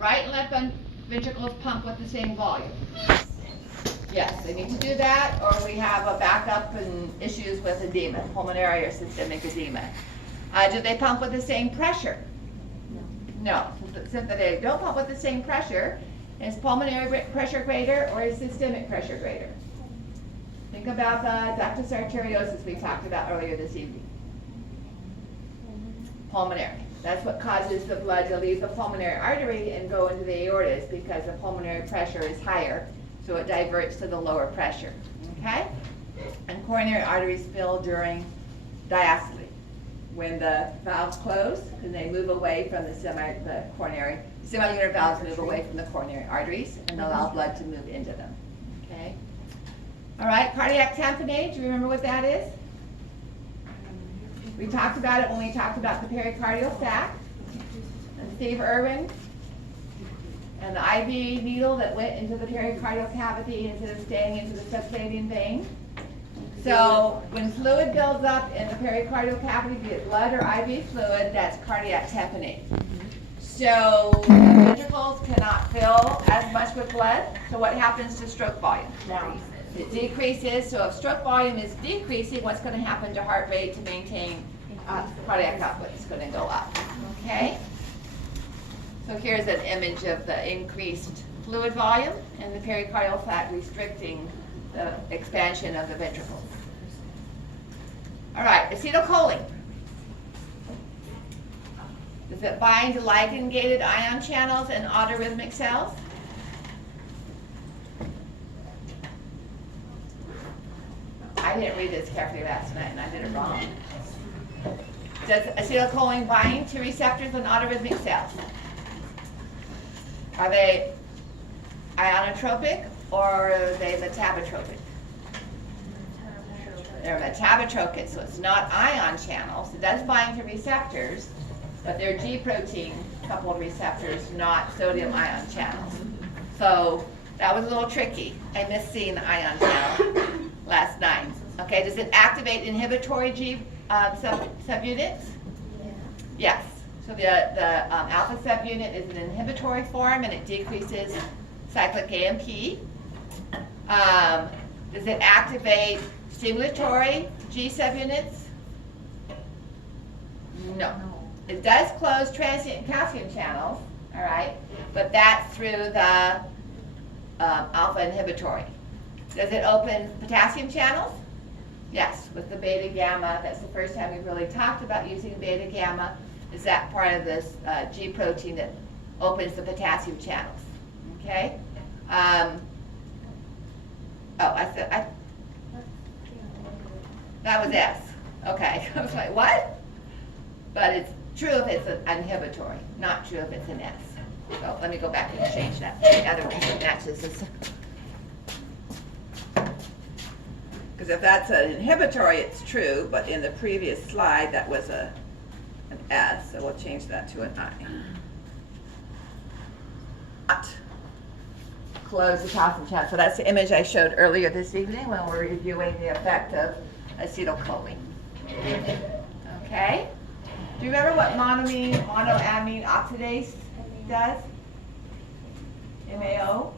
right and left ventricles pump with the same volume? Yes, they need to do that, or we have a backup and issues with edema, pulmonary or systemic edema. Do they pump with the same pressure? No. Since they don't pump with the same pressure, is pulmonary pressure greater or is systemic pressure greater? Think about the ductus arteriosus we talked about earlier this evening. Pulmonary. That's what causes the blood to leave the pulmonary artery and go into the aortas, because the pulmonary pressure is higher, so it diverts to the lower pressure. Okay? And coronary arteries fill during diastole, when the valves close, and they move away from the semilunar valves move away from the coronary arteries and allow blood to move into them. Okay? All right, cardiac tamponade, do you remember what that is? We talked about it when we talked about the pericardial sac. And Steve Irwin and the IV needle that went into the pericardial cavity instead of staying into the subclavian vein. So when fluid builds up in the pericardial cavity, be it blood or IV fluid, that's cardiac tamponade. So the ventricles cannot fill as much with blood. So what happens to stroke volume? It decreases. So if stroke volume is decreasing, what's going to happen to heart rate to maintain cardiac output? It's going to go up. Okay? So here's an image of the increased fluid volume and the pericardial sac restricting the expansion of the ventricles. All right, acetylcholine. Does it bind to ligand-gated ion channels and autorhythmic cells? I didn't read this carefully last night and I did it wrong. Does acetylcholine bind to receptors on autorhythmic cells? Are they ionotropic or are they metabotropic? They're metabotropic, so it's not ion channels. It does bind to receptors, but they're G protein coupled receptors, not sodium ion channels. So that was a little tricky. I missed seeing the ion channel last night. Okay, does it activate inhibitory G subunits? Yes. So the alpha subunit is an inhibitory form and it decreases cyclic AMP. Does it activate stimulatory G subunits? No. It does close transient calcium channels, all right, but that's through the alpha inhibitory. Does it open potassium channels? Yes, with the beta gamma. That's the first time we've really talked about using beta gamma. Is that part of this G protein that opens the potassium channels? Okay. That was S. Okay. I was like, what? But it's true if it's an inhibitory, not true if it's an S. So let me go back and change that. The other one that matches this. Because if that's an inhibitory, it's true, but in the previous slide, that was an S, so we'll change that to an I. Not close the calcium channel. So that's the image I showed earlier this evening when we were reviewing the effect of acetylcholine. Okay? Do you remember what monoamine oxidase does? MAO?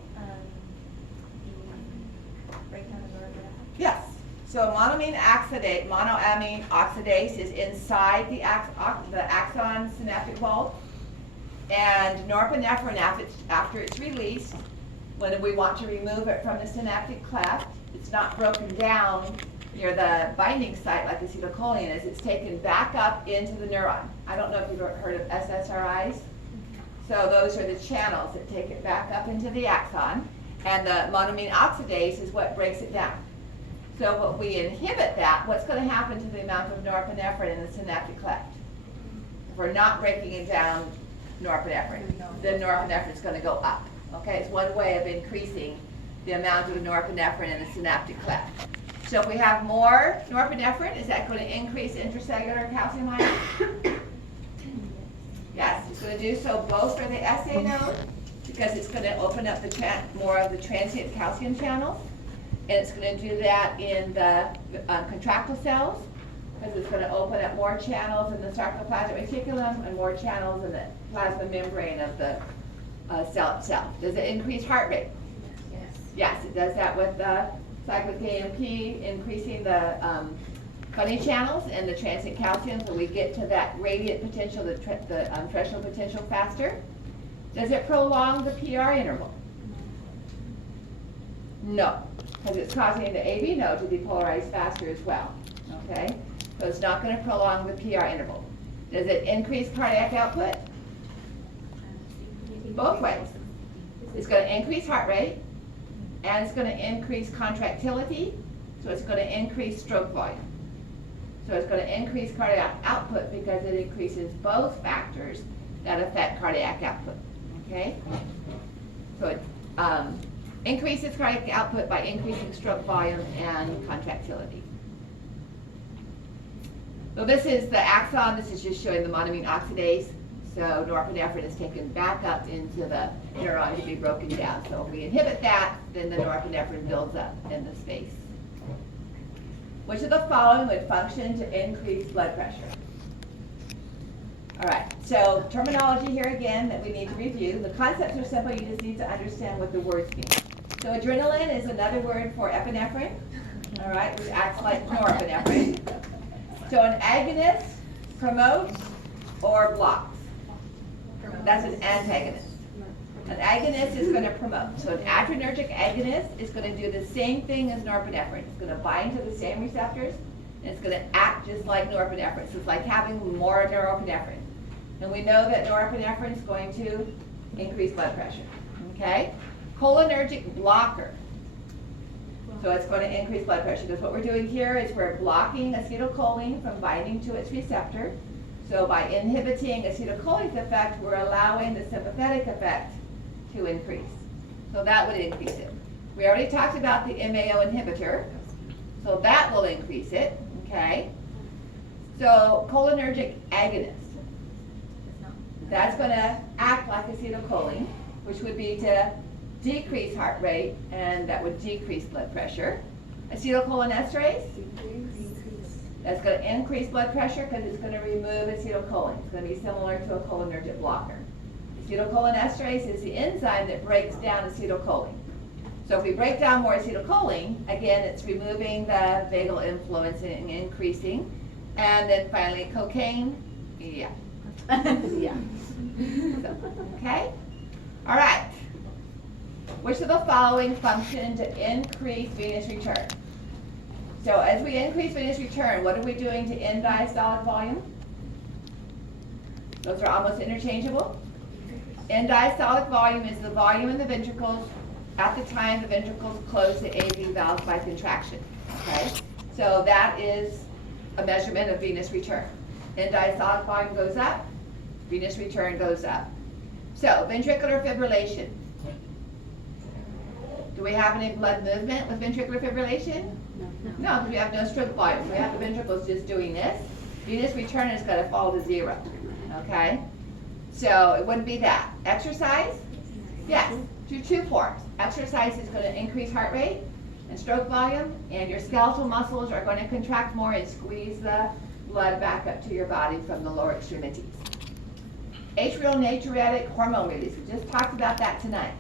Yes. So monoamine oxidase is inside the axon synaptic bulb, and norepinephrine, after it's released, when we want to remove it from the synaptic cleft, it's not broken down near the binding site like acetylcholine is. It's taken back up into the neuron. I don't know if you've ever heard of SSRIs. So those are the channels that take it back up into the axon, and the monoamine oxidase is what breaks it down. So if we inhibit that, what's going to happen to the amount of norepinephrine in the synaptic cleft? If we're not breaking it down norepinephrine, then norepinephrine is going to go up. Okay, it's one way of increasing the amount of norepinephrine in the synaptic cleft. So if we have more norepinephrine, is that going to increase intracellular calcium ion? Yes, it's going to do so both for the SA node, because it's going to open up more of the transient calcium channels, and it's going to do that in the contractile cells, because it's going to open up more channels in the sarcoplasmic reticulum and more channels in the plasma membrane of the cell itself. Does it increase heart rate? Yes, it does that with the cyclic AMP, increasing the cutting channels and the transient calcium, so we get to that radiant potential, the threshold potential faster. Does it prolong the PR interval? No, because it's causing the AV node to depolarize faster as well, okay? So it's not going to prolong the PR interval. Does it increase cardiac output? Both ways. It's going to increase heart rate, and it's going to increase contractility, so it's going to increase stroke volume. So it's going to increase cardiac output because it increases both factors that affect cardiac output, okay? So it increases cardiac output by increasing stroke volume and contractility. So this is the axon. This is just showing the monoamine oxidase. So norepinephrine is taken back up into the neuron to be broken down. So if we inhibit that, then the norepinephrine builds up in the space. Which of the following would function to increase blood pressure? All right, so terminology here again that we need to review. The concepts are simple, you just need to understand what the words mean. So adrenaline is another word for epinephrine, all right, which acts like norepinephrine. So an agonist promotes or blocks. That's an antagonist. An agonist is going to promote. So an adrenergic agonist is going to do the same thing as norepinephrine. It's going to bind to the same receptors, and it's going to act just like norepinephrine. So it's like having more norepinephrine. And we know that norepinephrine is going to increase blood pressure. Okay? Cholinergic blocker. So it's going to increase blood pressure. Because what we're doing here is we're blocking acetylcholine from binding to its receptor. So by inhibiting acetylcholine's effect, we're allowing the sympathetic effect to increase. So that would increase it. We already talked about the MAO inhibitor. So that will increase it, okay? So cholinergic agonist. That's going to act like acetylcholine, which would be to decrease heart rate, and that would decrease blood pressure. Acetylcholinesterase. That's going to increase blood pressure because it's going to remove acetylcholine. It's going to be similar to a cholinergic blocker. Acetylcholinesterase is the enzyme that breaks down acetylcholine. So if we break down more acetylcholine, again, it's removing the vagal influence and increasing. And then finally, cocaine. Yeah. Yeah. So, okay? All right. Which of the following function to increase venous return? So as we increase venous return, what are we doing to end diastolic volume? Those are almost interchangeable. End diastolic volume is the volume in the ventricles at the time the ventricles close the AV valves by contraction. Okay? So that is a measurement of venous return. End diastolic volume goes up, venous return goes up. So ventricular fibrillation. Do we have any blood movement with ventricular fibrillation? No, because we have no stroke volume. We have the ventricles just doing this. Venous return is going to fall to 0. Okay? So it wouldn't be that. Exercise? Yes, through 2 forms. Exercise is going to increase heart rate and stroke volume, and your skeletal muscles are going to contract more and squeeze the blood back up to your body from the lower extremities. Atrial natriuretic hormone release. We just talked about that tonight.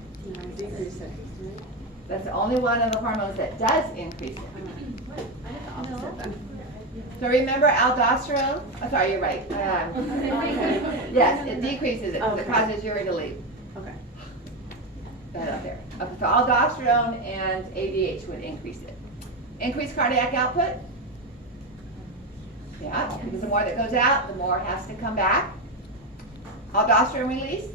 That's the only one of the hormones that does increase it. So remember aldosterone? Oh, sorry, you're right. Yes, it decreases it because it causes urine to leave. Okay. That up there. Okay, so aldosterone and ADH would increase it. Increase cardiac output? Yeah, because the more that goes out, the more has to come back. Aldosterone release?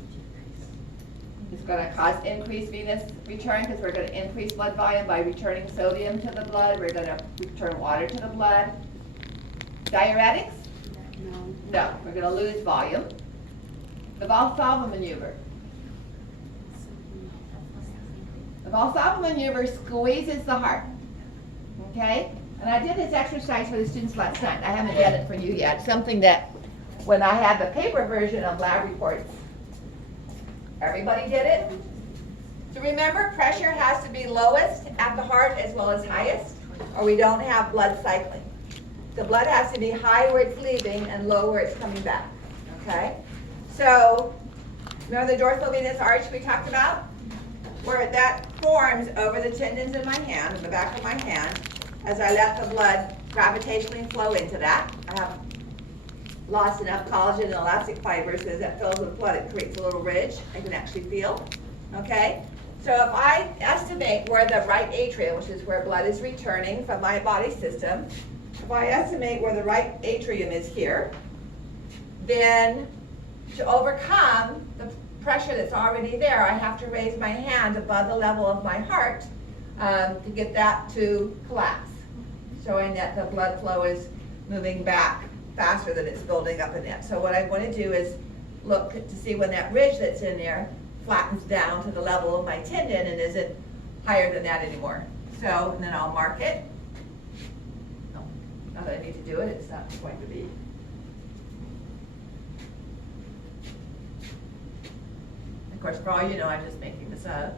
It's going to cause increased venous return because we're going to increase blood volume by returning sodium to the blood. We're going to return water to the blood. Diuretics? No, we're going to lose volume. The Valsalva maneuver. The Valsalva maneuver squeezes the heart. Okay? And I did this exercise for the students last night. I haven't done it for you yet. Something that when I had the paper version of lab reports, everybody did it. So remember, pressure has to be lowest at the heart as well as highest, or we don't have blood cycling. The blood has to be high where it's leaving and low where it's coming back. Okay? So Remember the dorsal venous arch we talked about? Where that forms over the tendons in my hand, in the back of my hand, as I let the blood gravitationally flow into that. I have lost enough collagen and elastic fibers so as that fills with blood, it creates a little ridge I can actually feel. Okay? So if I estimate where the right atrium, which is where blood is returning from my body system, if I estimate where the right atrium is here, then to overcome the pressure that's already there, I have to raise my hand above the level of my heart to get that to collapse, showing that the blood flow is moving back faster than it's building up in it. So what I want to do is look to see when that ridge that's in there flattens down to the level of my tendon and isn't higher than that anymore. So, and then I'll mark it. Oh, not that I need to do it, it's not going to be. Of course, for all you know, I'm just making this up.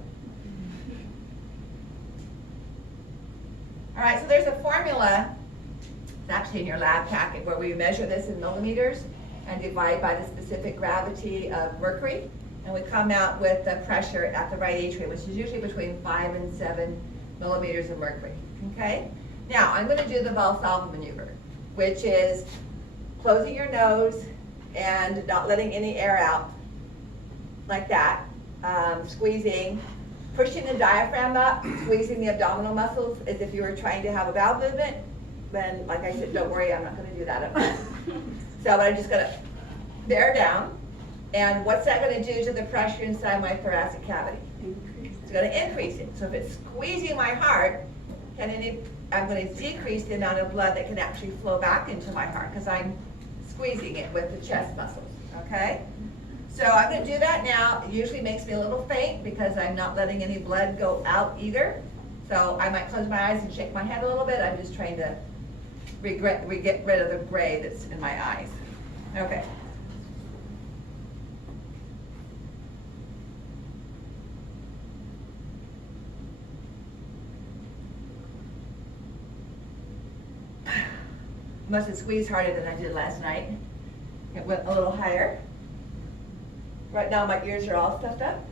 All right, so there's a formula, it's actually in your lab packet, where we measure this in millimeters and divide by the specific gravity of mercury. And we come out with the pressure at the right atrium, which is usually between 5 and 7 millimeters of mercury. Okay? Now, I'm going to do the Valsalva maneuver, which is closing your nose and not letting any air out, like that. Squeezing, pushing the diaphragm up, squeezing the abdominal muscles as if you were trying to have a bowel movement. Then, like I said, don't worry, I'm not going to do that. So I'm just going to bear down. And what's that going to do to the pressure inside my thoracic cavity? It's going to increase it. So if it's squeezing my heart, I'm going to decrease the amount of blood that can actually flow back into my heart because I'm squeezing it with the chest muscles, okay? So I'm going to do that now. It usually makes me a little faint because I'm not letting any blood go out either. So I might close my eyes and shake my head a little bit. I'm just trying to get rid of the gray that's in my eyes. Okay. Must have squeezed harder than I did last night. It went a little higher. Right now my ears are all stuffed up.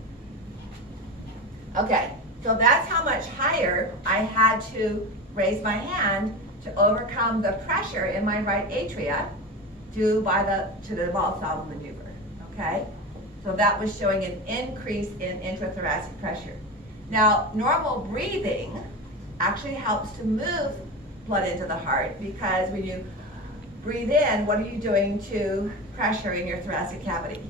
Okay, so that's how much higher I had to raise my hand to overcome the pressure in my right atria due to the Valsalva maneuver, okay? So that was showing an increase in intrathoracic pressure. Now, normal breathing actually helps to move blood into the heart because when you breathe in, what are you doing to pressure in your thoracic cavity?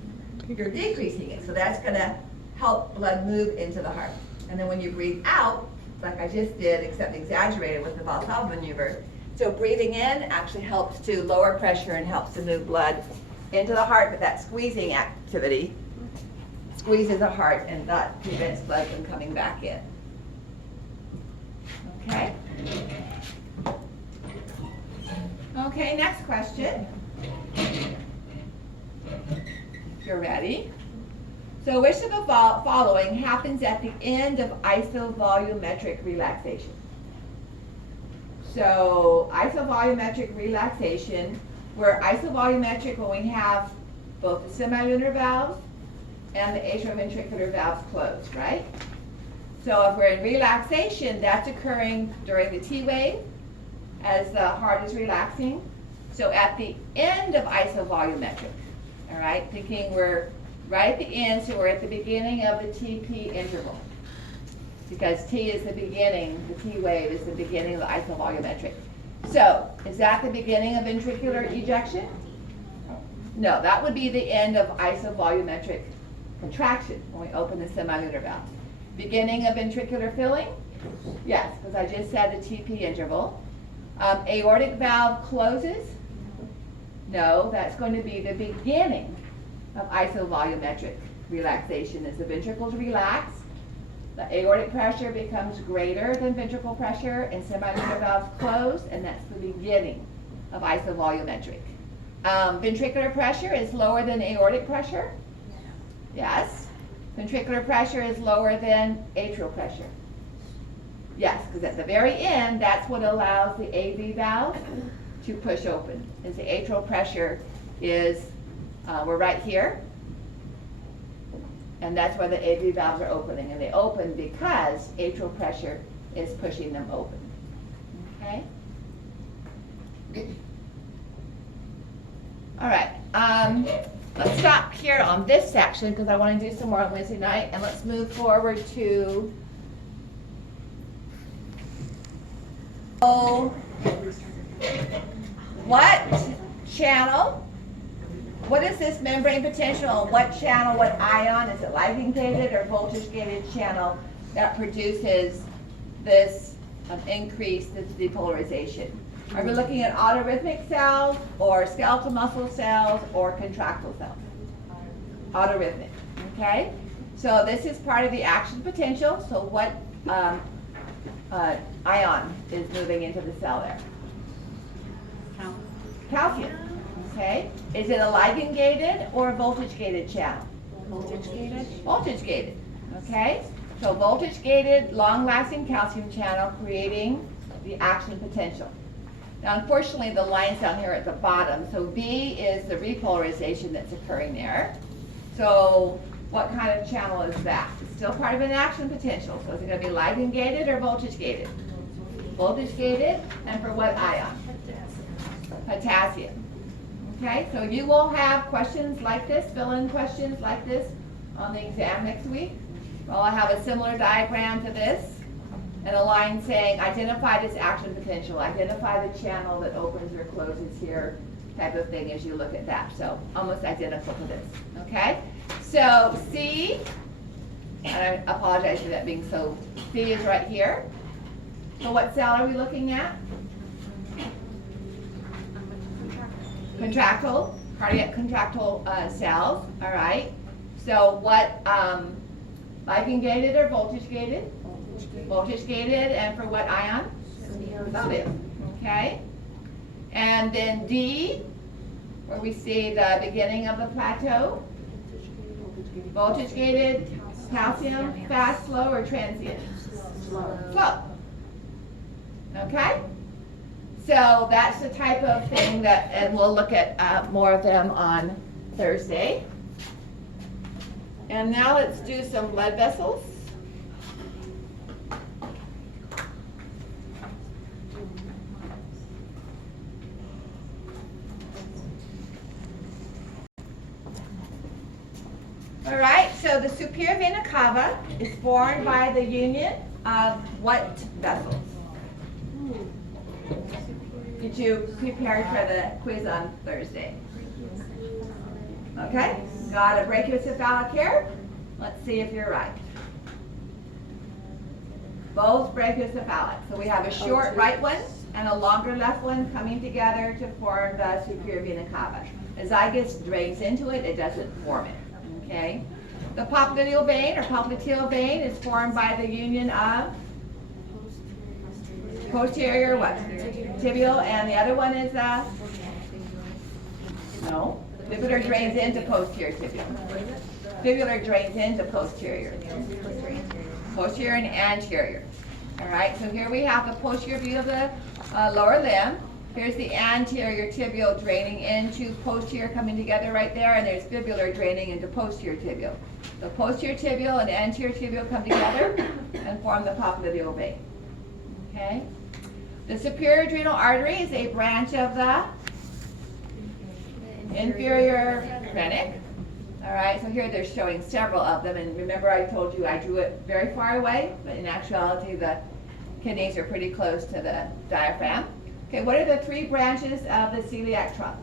You're decreasing it, so that's going to help blood move into the heart. And then when you breathe out, like I just did, except exaggerated with the Valsalva maneuver, so breathing in actually helps to lower pressure and helps to move blood into the heart, but that squeezing activity squeezes the heart and that prevents blood from coming back in. Okay? Okay, next question. You're ready? So which of the following happens at the end of isovolumetric relaxation? So isovolumetric relaxation, we're isovolumetric when we have both the semilunar valves and the atrioventricular valves closed, right? So if we're in relaxation, that's occurring during the T wave as the heart is relaxing. So at the end of isovolumetric, all right, thinking we're right at the end, so we're at the beginning of the TP interval. Because T is the beginning, the T wave is the beginning of the isovolumetric. So, is that the beginning of ventricular ejection? No, that would be the end of isovolumetric contraction when we open the semilunar valve. Beginning of ventricular filling? Yes, because I just said the TP interval. Aortic valve closes? No, that's going to be the beginning of isovolumetric relaxation. As the ventricles relax, the aortic pressure becomes greater than ventricle pressure and semilunar valves close, and that's the beginning of isovolumetric. Ventricular pressure is lower than aortic pressure? Yes. Ventricular pressure is lower than atrial pressure? Yes, because at the very end, that's what allows the AV valve to push open. As the atrial pressure is, we're right here. And that's why the AV valves are opening, and they open because atrial pressure is pushing them open. Okay? All right, let's stop here on this section because I want to do some more on Wednesday night, and let's move forward to what channel? What is this membrane potential? What channel, what ion? Is it ligand gated or voltage gated channel that produces this increase, this depolarization? Are we looking at autorhythmic cells or skeletal muscle cells or contractile cells? Autorhythmic, okay? So this is part of the action potential. So what ion is moving into the cell there? Calcium, okay? Is it a ligand gated or a voltage gated channel? Voltage gated. Voltage gated, okay? So voltage gated, long lasting calcium channel creating the action potential. Now unfortunately the line's down here at the bottom, so B is the repolarization that's occurring there. So what kind of channel is that? It's still part of an action potential, so is it going to be ligand gated or voltage gated? Voltage gated, and for what ion? Potassium. Okay, so you will have questions like this, fill-in questions like this on the exam next week. Well, I have a similar diagram to this, and a line saying, identify this action potential, identify the channel that opens or closes here, type of thing as you look at that. So almost identical to this, okay? So C, and I apologize for that being so, C is right here. So what cell are we looking at? Contractile, cardiac contractile cells, all right. So what, ligand gated or voltage gated? Voltage gated, and for what ion? Sodium, okay. And then D, where we see the beginning of the plateau. Voltage gated, calcium, fast, slow, or transient? Slow. Okay? So that's the type of thing that, and we'll look at more of them on Thursday. And now let's do some blood vessels. All right, so the superior vena cava is formed by the union of what vessels? Did you prepare for the quiz on Thursday? Okay, got a brachiocephalic here. Let's see if you're right. Both brachiocephalic. So we have a short right one and a longer left one coming together to form the superior vena cava. As zygus drains into it, it doesn't form it. Okay. The popliteal vein or popliteal vein is formed by the union of posterior what? Tibial, and the other one is no. Fibular drains into posterior tibial. Fibular drains into posterior. Posterior and anterior. All right, so here we have the posterior view of the lower limb. Here's the anterior tibial draining into posterior coming together right there, and there's fibular draining into posterior tibial. The posterior tibial and anterior tibial come together and form the popliteal vein. Okay? The superior adrenal artery is a branch of the inferior phrenic. All right, so here they're showing several of them, and remember I told you I drew it very far away, but in actuality the kidneys are pretty close to the diaphragm. Okay, what are the three branches of the celiac trunk?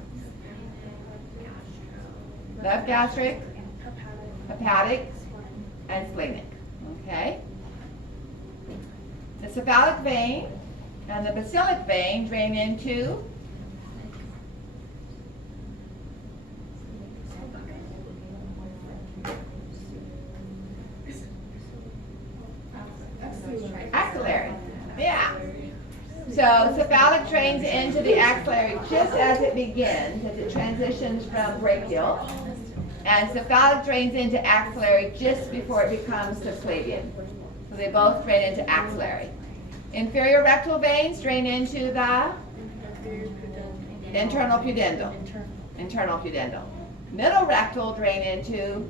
Left gastric, hepatic, and splenic. Okay. The cephalic vein and the basilic vein drain into axillary. Yeah. So cephalic drains into the axillary just as it begins, as it transitions from brachial. And cephalic drains into axillary just before it becomes subclavian. So they both drain into axillary. Inferior rectal veins drain into the internal pudendal. Internal pudendal. Middle rectal drain into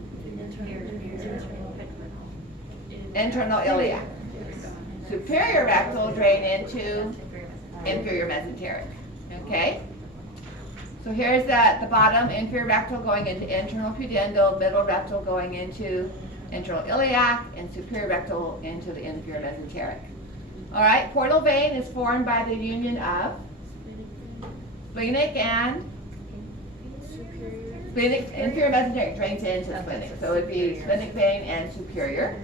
internal iliac. Superior rectal drain into inferior mesenteric. Okay? So here's the bottom, inferior rectal going into internal pudendal, middle rectal going into internal iliac, and superior rectal into the inferior mesenteric. All right, portal vein is formed by the union of splenic and inferior mesenteric drains into splenic. So it would be splenic vein and superior.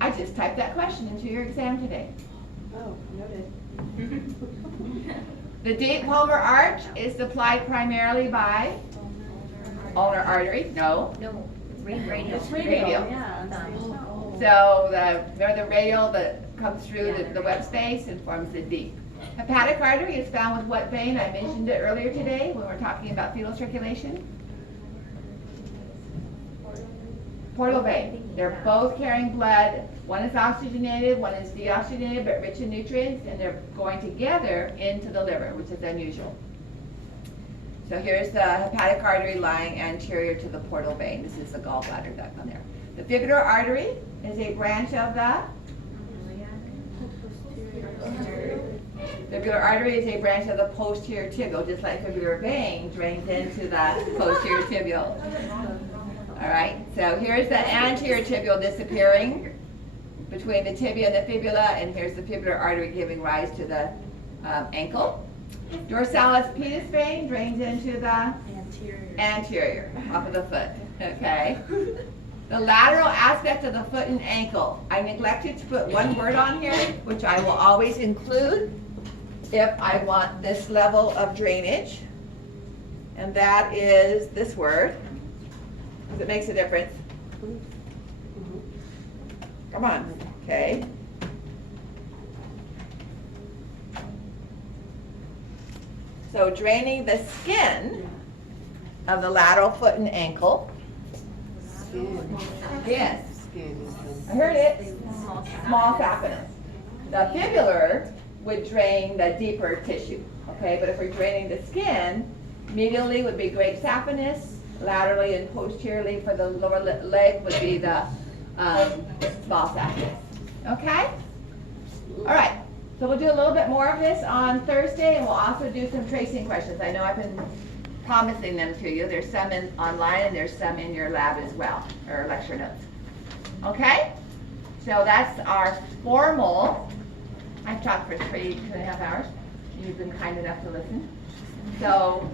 I just typed that question into your exam today. Oh, noted. The deep palmar arch is supplied primarily by ulnar artery. No. No, radial. It's radial. Yeah. So the radial that comes through the web space and forms the deep. Hepatic artery is found with what vein? I mentioned it earlier today when we were talking about fetal circulation. Portal vein. They're both carrying blood. One is oxygenated, one is deoxygenated, but rich in nutrients, and they're going together into the liver, which is unusual. So here's the hepatic artery lying anterior to the portal vein. This is the gallbladder duct on there. The fibular artery is a branch of the fibular artery is a branch of the posterior tibial, just like fibular vein drains into the posterior tibial. All right, so here's the anterior tibial disappearing between the tibia and the fibula, and here's the fibular artery giving rise to the ankle. Dorsalis pedis vein drains into the anterior off of the foot, okay? The lateral aspect of the foot and ankle. I neglected to put one word on here, which I will always include if I want this level of drainage, and that is this word, because it makes a difference. Come on, okay? So draining the skin of the lateral foot and ankle. Skin. I heard it. Small saphenous. The fibular would drain the deeper tissue, okay? But if we're draining the skin, medially would be great saphenous, laterally and posteriorly for the lower leg would be the small saphenous. Okay? All right. So we'll do a little bit more of this on Thursday, and we'll also do some tracing questions. I know I've been promising them to you. There's some online, and there's some in your lab as well, or lecture notes. Okay? So that's our formal. I've talked for 2.5 hours. You've been kind enough to listen. So